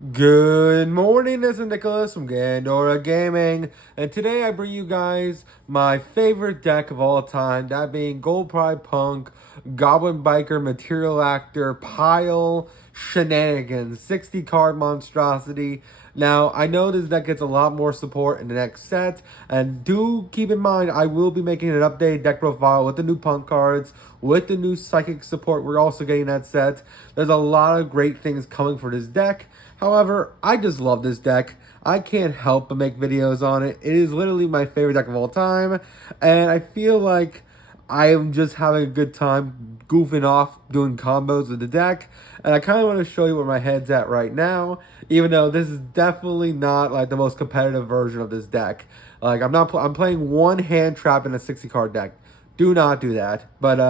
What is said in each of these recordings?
Good morning, this is Nicholas from Gandora Gaming, and today I bring you guys my favorite deck of all time, that being Gold Pride Punk, Goblin Biker, Materiactor, Pile, Shenanigans, 60 card monstrosity. Now, I know this deck gets a lot more support in the next set, and do keep in mind I will be making an updated deck profile with the new Punk cards, with the new Psychic support we're also getting that set. There's a lot of great things coming for this deck. However, I just love this deck. I can't help but make videos on it. It is literally my favorite deck of all time. And I feel like I am just having a good time goofing off doing combos with the deck. And I kind of want to show you where my head's at right now. Even though this is definitely not like the most competitive version of this deck. Like I'm playing one hand trap in a 60 card deck. Do not do that. But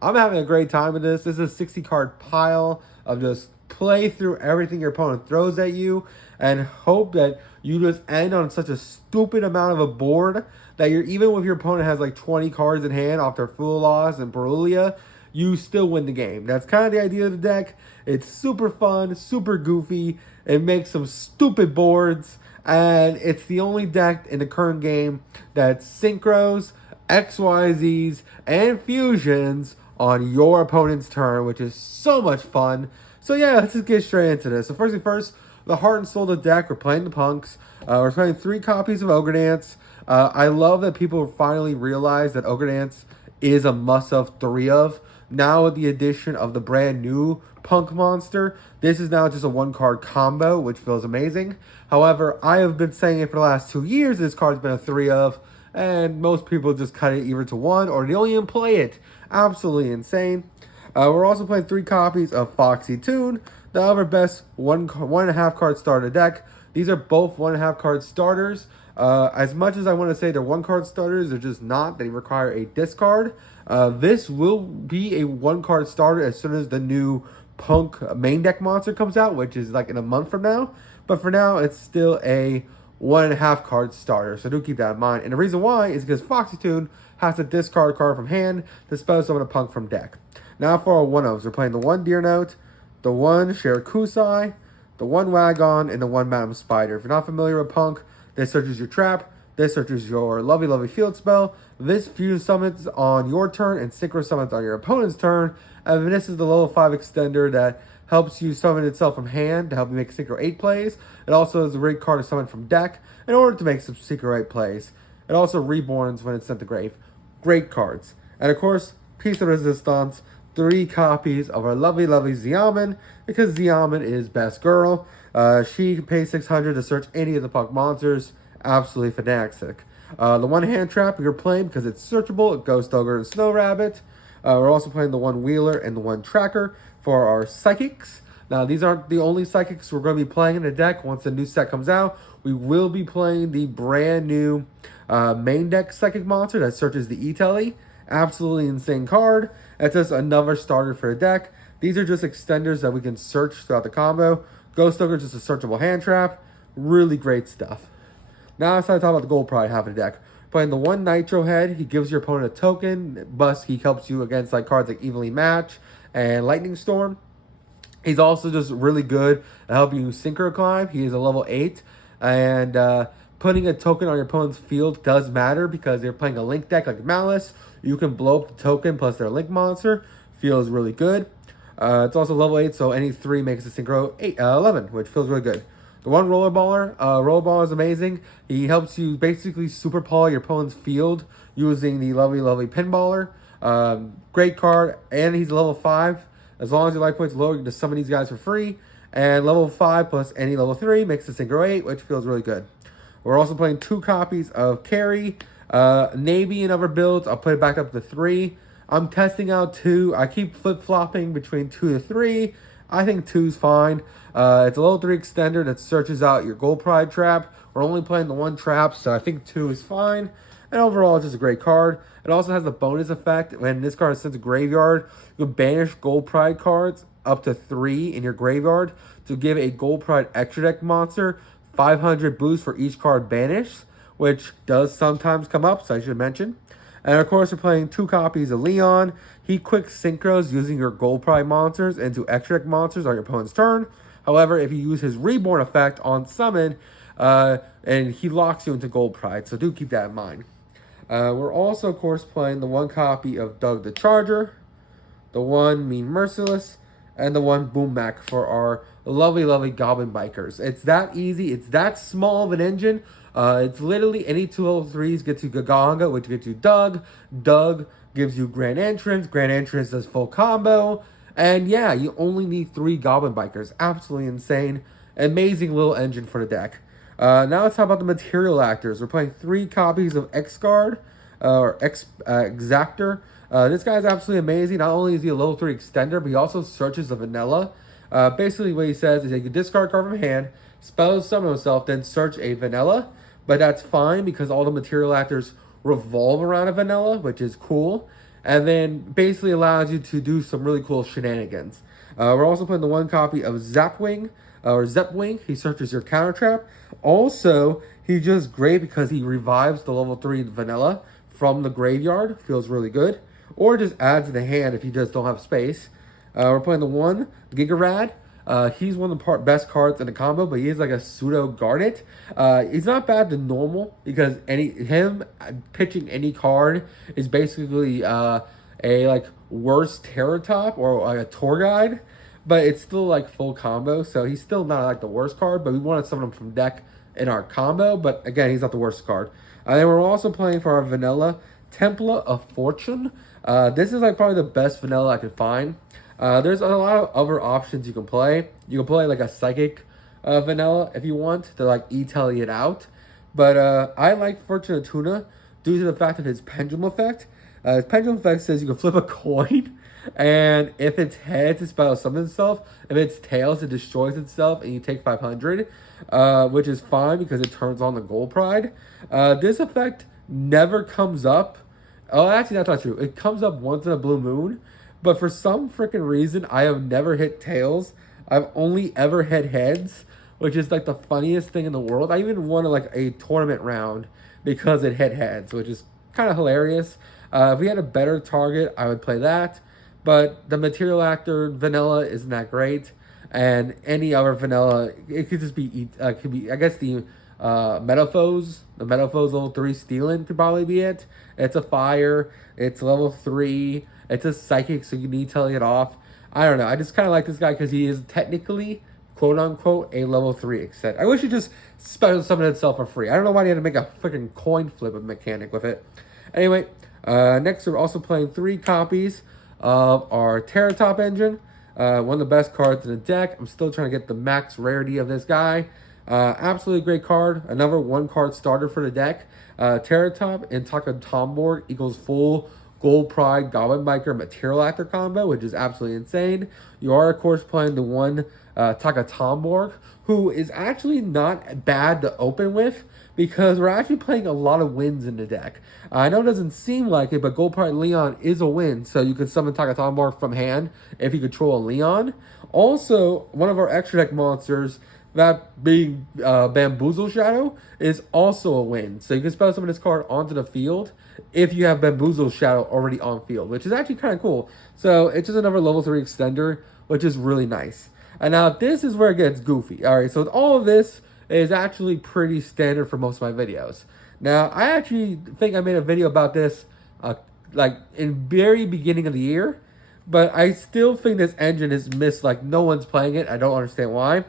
I'm having a great time with this. This is a 60 card pile of just play through everything your opponent throws at you and hope that you just end on such a stupid amount of a board that you're, even if your opponent has like 20 cards in hand off their Fool Loss and Perulia, you still win the game. That's kind of the idea of the deck. It's super fun, super goofy. It makes some stupid boards, and it's the only deck in the current game that synchros, XYZs, and fusions on your opponent's turn, which is so much fun. So yeah, let's just get straight into this. So first thing first, the heart and soul of the deck, we're playing the Punks. We're playing 3 copies of Ogre Dance. I love that people finally realize that Ogre Dance is a must-have 3 of. Now with the addition of the brand new Punk monster, this is now just a 1-card combo, which feels amazing. However, I have been saying it for the last 2 years, this card's been a 3 of, and most people just cut it either to 1 or they don't even play it. Absolutely insane. We're also playing 3 copies of Foxy Tune, the other best 1.5 card starter deck. These are both 1.5 card starters. As much as I want to say they're 1 card starters, they're just not. They require a discard. This will be a 1 card starter as soon as the new Punk main deck monster comes out, which is like in a month from now. But for now, it's still a 1.5 card starter, so do keep that in mind. And the reason why is because Foxy Tune has to discard a card from hand to spell summon a Punk from deck. Now for our 1-ofs, we're playing the 1 Deer Note, the 1 Shirakusai, the 1 Wagon, and the 1 Madam Spider. If you're not familiar with Punk, this searches your trap, this searches your lovely field spell, this fusion summons on your turn and synchro summons on your opponent's turn, and this is the level 5 extender that helps you summon itself from hand to help you make synchro 8 plays. It also is a great card to summon from deck in order to make some synchro 8 plays. It also reborns when it's sent to grave. Great cards. And of course, Piece of Resistance, 3 copies of our lovely Xiamen, because Xiamen is best girl. She pays 600 to search any of the Punk monsters. Absolutely fantastic. The 1 hand trap you're playing because it's searchable, Ghost Ogre and Snow Rabbit. We're also playing the 1 Wheeler and the 1 Tracker for our Psychics. Now, these aren't the only Psychics we're going to be playing in the deck. Once the new set comes out, we will be playing the brand new main deck Psychic monster that searches the E-Telly. Absolutely insane card. It's just another starter for the deck. These are just extenders that we can search throughout the combo. Ghost Ogre is just a searchable hand trap. Really great stuff. Now it's time to talk about the Gold Pride half of the deck. Playing the 1 Nitro Head, he gives your opponent a token, but he helps you against like cards like Evenly Match and Lightning Storm. He's also just really good at helping you synchro climb. He is a level 8, and putting a token on your opponent's field does matter because they're playing a link deck like Malice. You can blow up the token plus their link monster. Feels really good. It's also level 8, so any 3 makes a synchro 11, which feels really good. The 1 Rollerballer, Rollerballer is amazing. He helps you basically superpower your opponent's field using the lovely Pinballer. Great card, and he's level 5. As long as your life points low, you can just summon these guys for free. And level 5 plus any level 3 makes a synchro 8, which feels really good. We're also playing 2 copies of Carry. Navy and other builds, I'll put it back up to 3. I'm testing out 2. I keep flip-flopping between 2 to 3. I think 2's fine. It's a level 3 extender that searches out your Gold Pride trap. We're only playing the 1 trap, so I think 2 is fine. And overall, it's just a great card. It also has the bonus effect. When this card is sent to graveyard, you can banish Gold Pride cards up to 3 in your graveyard to give a Gold Pride extra deck monster 500 boost for each card banished, which does sometimes come up, so I should mention. And of course, we're playing 2 copies of Leon. He quick synchros using your Gold Pride monsters into extra deck monsters on your opponent's turn. However, if you use his Reborn effect on summon, and he locks you into Gold Pride, so do keep that in mind. We're also, of course, playing the one copy of Doug the Charger, the one Mean Merciless, and the one Boom Mac for our lovely, lovely Goblin Bikers. It's that easy. It's that small of an engine. It's literally any 2 level 3s gets you Gaganga, which gets you Doug. Doug gives you Grand Entrance. Grand Entrance does full combo. And yeah, you only need 3 Goblin Bikers. Absolutely insane. Amazing little engine for the deck. Now let's talk about the Material Actors. We're playing 3 copies of X-Guard, or Exactor. This guy is absolutely amazing. Not only is he a level 3 extender, but he also searches the vanilla. Basically what he says is that you can discard card from hand, spell summon himself, then search a vanilla. But that's fine because all the Material Actors revolve around a vanilla, which is cool. And then basically allows you to do some really cool shenanigans. We're also playing the one copy of Zapwing, or Zepwing. He searches your counter trap. Also, he's just great because he revives the level 3 vanilla from the graveyard. Feels really good. Or just adds to the hand if you just don't have space. We're playing the one, Gigarad. He's one of the best cards in the combo, but he is like a pseudo Garnet. He's not bad to normal because him pitching any card is basically a like worse Teratop or like a tour guide, but it's still like full combo. So he's still not like the worst card, but we wanted some of them from deck in our combo. But again, he's not the worst card. And then we're also playing for our vanilla Templar of Fortune. This is like probably the best vanilla I could find. There's a lot of other options you can play. You can play like a Psychic vanilla if you want to like E-Telly it out. But I like Fortunatuna due to the fact of his Pendulum effect. His Pendulum effect says you can flip a coin, and if it's heads, it spells summon itself. If it's tails, it destroys itself, and you take 500, which is fine because it turns on the Gold Pride. This effect never comes up. Oh, actually, that's not true. It comes up once in a blue moon, but for some freaking reason, I have never hit tails. I've only ever hit heads, which is like the funniest thing in the world. I even won like a tournament round because it hit heads, which is kind of hilarious. If we had a better target, I would play that. But the Material Actor vanilla isn't that great, and any other vanilla, it could just be, could be. I guess the Metaphos level 3 Stealing could probably be it. It's a fire. It's level 3. It's a Psychic, so you need to tell it off. I don't know. I just kind of like this guy because he is technically, quote unquote, a level 3 extent. I wish he just special summoned itself for free. I don't know why he had to make a freaking coin flip mechanic with it. Anyway, next we're also playing 3 copies of our Teratop engine. One of the best cards in the deck. I'm still trying to get the max rarity of this guy. Absolutely great card. Another 1-card starter for the deck. Teratop and Takatomborg equals full Gold Pride Goblin Biker Material Actor combo, which is absolutely insane. You are, of course, playing the one Takatomborg, who is actually not bad to open with because we're actually playing a lot of wins in the deck. I know it doesn't seem like it, but Gold Pride Leon is a win, so you can summon Takatomborg from hand if you control a Leon. Also, one of our extra deck monsters, that being Bamboozle Shadow, is also a win. So you can spell summon this card onto the field if you have Bamboozle Shadow already on field, which is actually kind of cool. So it's just another level 3 extender, which is really nice. And now this is where it gets goofy. All right, so all of this is actually pretty standard for most of my videos. Now, I actually think I made a video about this like in very beginning of the year, but I still think this engine is missed. Like no one's playing it. I don't understand why.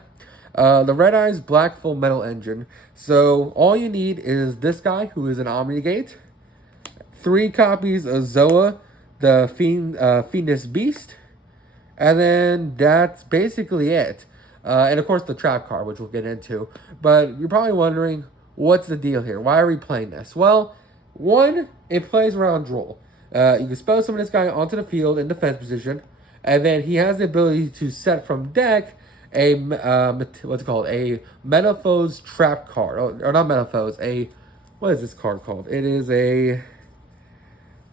The Red Eyes Black Full Metal engine. So all you need is this guy, who is an Omnigate, 3 copies of Zoa, the Fiendish Beast, and then that's basically it. And of course the trap card, which we'll get into. But you're probably wondering, what's the deal here? Why are we playing this? Well, one, it plays around Droll. You can spell summon this guy onto the field in defense position, and then he has the ability to set from deck a what's it called? A Metaphos trap card, or not Metaphos. What is this card called? It is a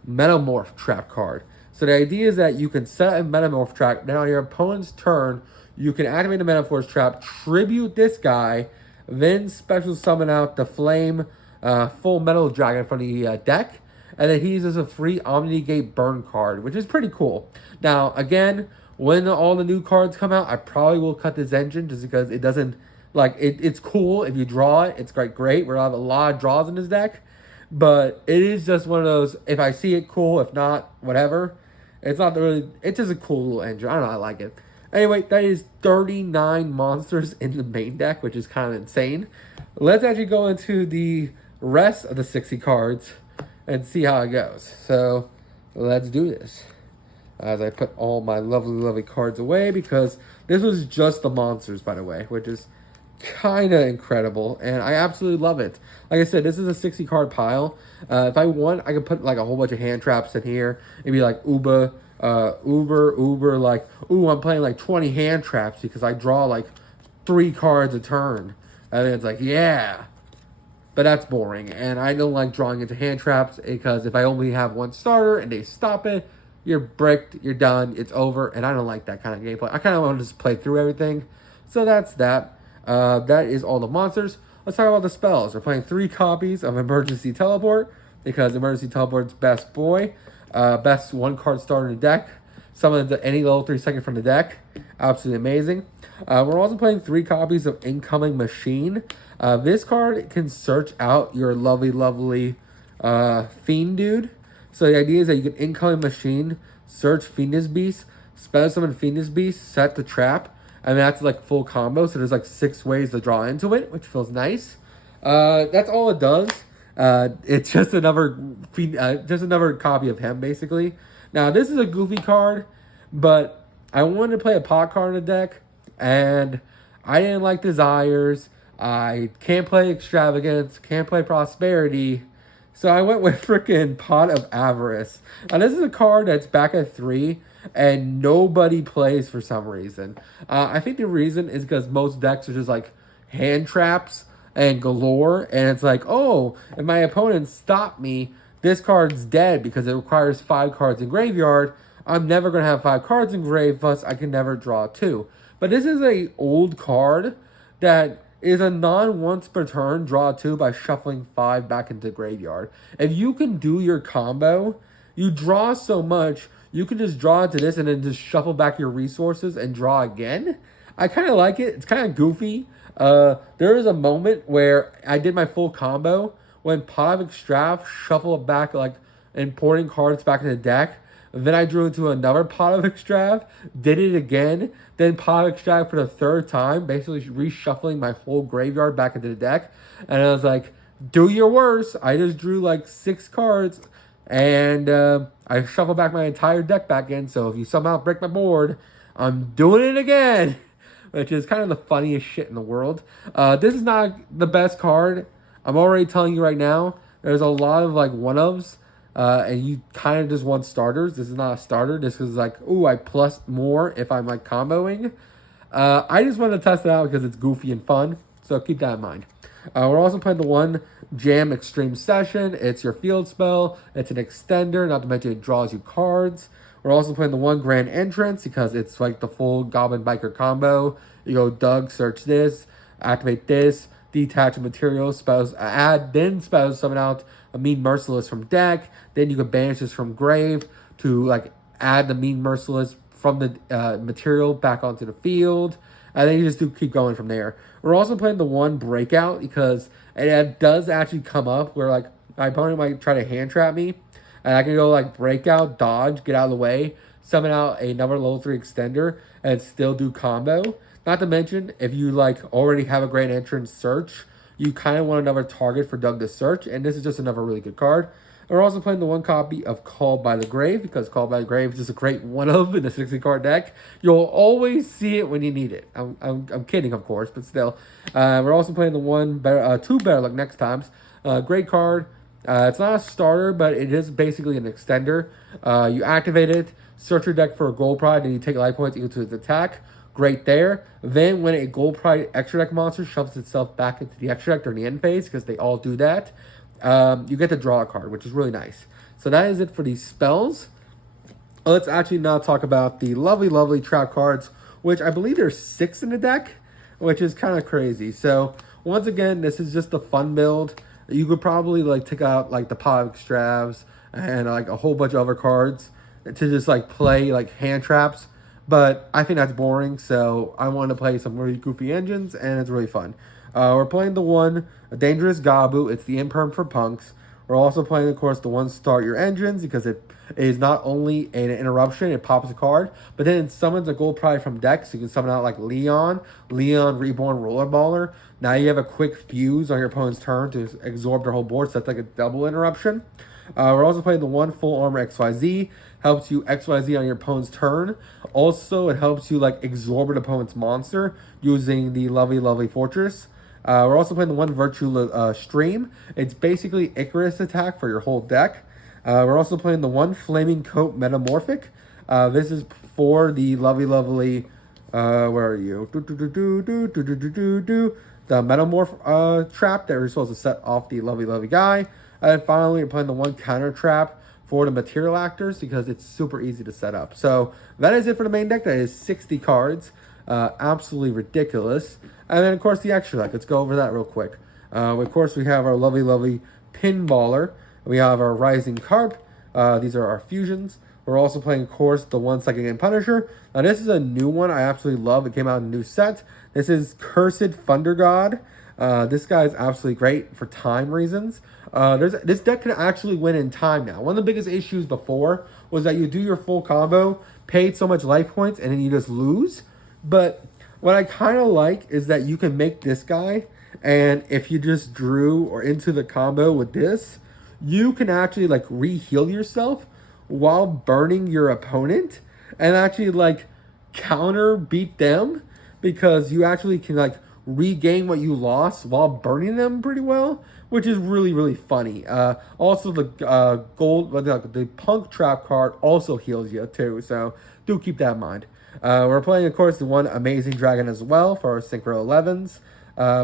Metalmorph trap card. So the idea is that you can set a Metalmorph trap. Then on your opponent's turn, you can activate the Metalmorph trap, tribute this guy, then special summon out the Flame Full Metal Dragon from the deck, and then he uses a free Omnigate burn card, which is pretty cool. Now, again, when all the new cards come out, I probably will cut this engine just because it doesn't, like, it's cool if you draw it. It's great. We're going to have a lot of draws in this deck. But it is just one of those, if I see it, cool. If not, whatever. It's not really, it's just a cool little engine. I don't know, I like it. Anyway, that is 39 monsters in the main deck, which is kind of insane. Let's actually go into the rest of the 60 cards and see how it goes. So, let's do this. As I put all my lovely cards away, because this was just the monsters, by the way, which is kind of incredible, and I absolutely love it. Like I said, this is a 60 card pile. If I want, I could put like a whole bunch of hand traps in here. Maybe like Uber, like, ooh, I'm playing like 20 hand traps because I draw like 3 cards a turn. And then it's like, yeah. But that's boring, and I don't like drawing into hand traps because if I only have one starter and they stop it, you're bricked, you're done, it's over, and I don't like that kind of gameplay. I kind of want to just play through everything. So that's that. That is all the monsters. Let's talk about the spells. We're playing 3 copies of Emergency Teleport because Emergency Teleport's best boy. Best 1-card starter in the deck. Summon to any level 3 second from the deck. Absolutely amazing. We're also playing 3 copies of Incoming Machine. This card can search out your lovely Fiend dude. So the idea is that you can Incoming Machine, search Fiendish Beast, spell summon Fiendish Beast, set the trap, and that's like full combo. So there's like 6 ways to draw into it, which feels nice. That's all it does. It's just another copy of him, basically. Now this is a goofy card, but I wanted to play a pot card in the deck, and I didn't like Desires. I can't play Extravagance, can't play Prosperity. So I went with freaking Pot of Avarice. Now this is a card that's back at 3, and nobody plays for some reason. I think the reason is because most decks are just like hand traps and galore, and it's like, oh, if my opponent stop me, this card's dead because it requires 5 cards in graveyard. I'm never going to have 5 cards in grave, thus I can never draw 2. But this is a old card that is a non-once per turn draw 2 by shuffling 5 back into the graveyard. If you can do your combo, you draw so much, you can just draw into this and then just shuffle back your resources and draw again. I kind of like it. It's kind of goofy. There was a moment where I did my full combo when Pot of Extrav shuffled back, like, importing cards back in the deck. Then I drew into another Pot of Extrav, did it again, then Pot of Extrav for the 3rd time, basically reshuffling my whole graveyard back into the deck. And I was like, do your worst. I just drew like 6 cards, and I shuffled back my entire deck back in, so if you somehow break my board, I'm doing it again. Which is kind of the funniest shit in the world. This is not the best card. I'm already telling you right now, there's a lot of like one-ofs. And you kind of just want starters. This is not a starter. This is like, ooh, I plus more if I'm like comboing. I just wanted to test it out because it's goofy and fun. So keep that in mind. We're also playing the 1 Jam Extreme Session. It's your field spell. It's an extender, not to mention it draws you cards. We're also playing the 1 Grand Entrance because it's like the full Goblin Biker combo. You go Doug, search this, activate this, detach material, spells, add, then spells summon out a Mean Merciless from deck. Then you can banish this from grave to like add the Mean Merciless from the material back onto the field. And then you just keep going from there. We're also playing the 1 Breakout because it does actually come up where like my opponent might try to hand trap me. And I can go like Breakout, dodge, get out of the way, summon out another level 3 extender, and still do combo. Not to mention, if you like already have a Grand Entrance search, you kind of want another target for Doug to search, and this is just another really good card. And we're also playing the 1 copy of Called by the Grave, because Called by the Grave is just a great one-of in the 60-card deck. You'll always see it when you need it. I'm kidding, of course, but still. We're also playing the 2 Better Luck Next Times. Great card. It's not a starter, but it is basically an extender. You activate it, search your deck for a Gold Pride, and you take life points equal to its attack. Great there. Then when a Gold Pride extra deck monster shoves itself back into the extra deck during the end phase, because they all do that, you get to draw a card, which is really nice. So that is it for these spells. Let's actually now talk about the lovely trap cards, which I believe there's 6 in the deck, which is kind of crazy. So once again, this is just a fun build. You could probably like take out like the Pot of Extravs and like a whole bunch of other cards to just like play like hand traps but I think that's boring, so I want to play some really goofy engines, and it's really fun. We're playing the one, a Dangerous Gabu. It's the imperm for punks. We're also playing, of course, the one Start Your Engines, because it is not only an interruption, it pops a card, but then it summons a gold prize from deck, so you can summon out like Leon Reborn Rollerballer. Now you have a quick fuse on your opponent's turn to absorb their whole board, so that's like a double interruption. We're also playing the one Full Armor XYZ. Helps you XYZ on your opponent's turn. Also, it helps you like absorb an opponent's monster using the lovely Fortress. We're also playing the one Virtue Stream. It's basically Icarus attack for your whole deck. We're also playing the one Flaming Coat Metamorphic. This is for the lovely, where are you? The Metamorph trap that you're supposed to set off the lovely guy. And finally, we're playing the one counter trap for the Materiactors because it's super easy to set up. So that is it for the main deck. That is 60 cards. Absolutely ridiculous. And then, of course, the extra deck. Let's go over that real quick. Of course, we have our lovely Pinballer. We have our Rising Carp. These are our fusions. We're also playing, of course, the one Second Game Punisher. Now, this is a new one I absolutely love. It came out in a new set. This is Cursed Thunder God. This guy is absolutely great for time reasons. This deck can actually win in time now. One of the biggest issues before was that you do your full combo, paid so much life points, and then you just lose. But what I kind of like is that you can make this guy, and if you just drew or into the combo with this, you can actually like re-heal yourself while burning your opponent and actually like counter beat them because you actually can like regain what you lost while burning them pretty well, which is really funny. Also, the the Punk Trap card also heals you too, so do keep that in mind. We're playing, of course, the one Amazing Dragon as well for our Synchro 11s.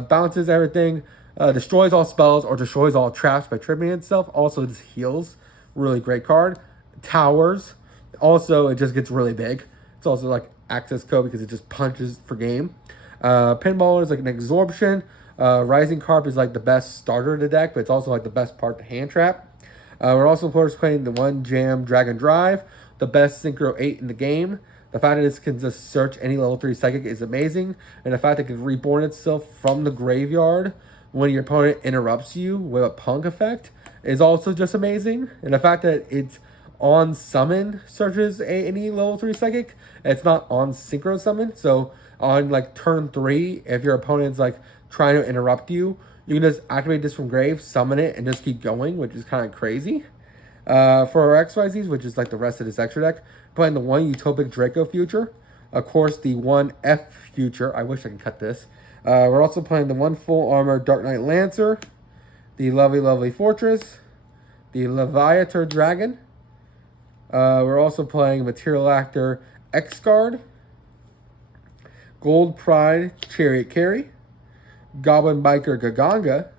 Bounces everything, destroys all spells or destroys all traps by tripping itself. Also, just heals. Really great card. Towers. Also, it just gets really big. It's also like access code because it just punches for game. Pinballer is like an absorption. Rising Carp is like the best starter of the deck, but it's also like the best part to hand trap. We're also, of course, playing the one Jam Dragon Drive, the best Synchro 8 in the game. The fact that this can just search any level 3 psychic is amazing. And the fact that it can reborn itself from the graveyard when your opponent interrupts you with a punk effect is also just amazing. And the fact that it's on summon searches any level 3 psychic, it's not on synchro summon. So on like turn 3, if your opponent's like trying to interrupt you, you can just activate this from grave, summon it, and just keep going, which is kind of crazy. For our XYZs, which is like the rest of this extra deck, playing the one Utopic Draco Future. Of course, the one F Future. I wish I could cut this. We're also playing the one Full Armor Dark Knight Lancer, the lovely Fortress, the Leviator Dragon. We're also playing Materiactor X-Guard, Gold Pride Chariot Carry, Goblin Biker Gaganga,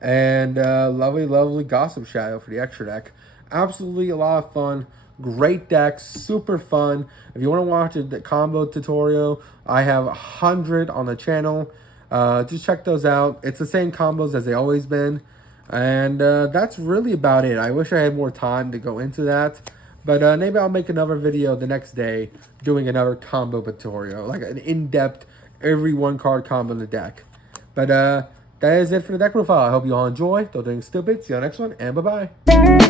and lovely Gossip Shadow for the extra deck. Absolutely a lot of fun. Great deck, super fun. If you want to watch the combo tutorial, I have 100 on the channel. Just check those out. It's the same combos as they always been. And that's really about it. I wish I had more time to go into that. But maybe I'll make another video the next day doing another combo tutorial. Like an in-depth, every one card combo in the deck. But that is it for the deck profile. I hope you all enjoy. Don't do anything stupid. See you on the next one. And bye-bye.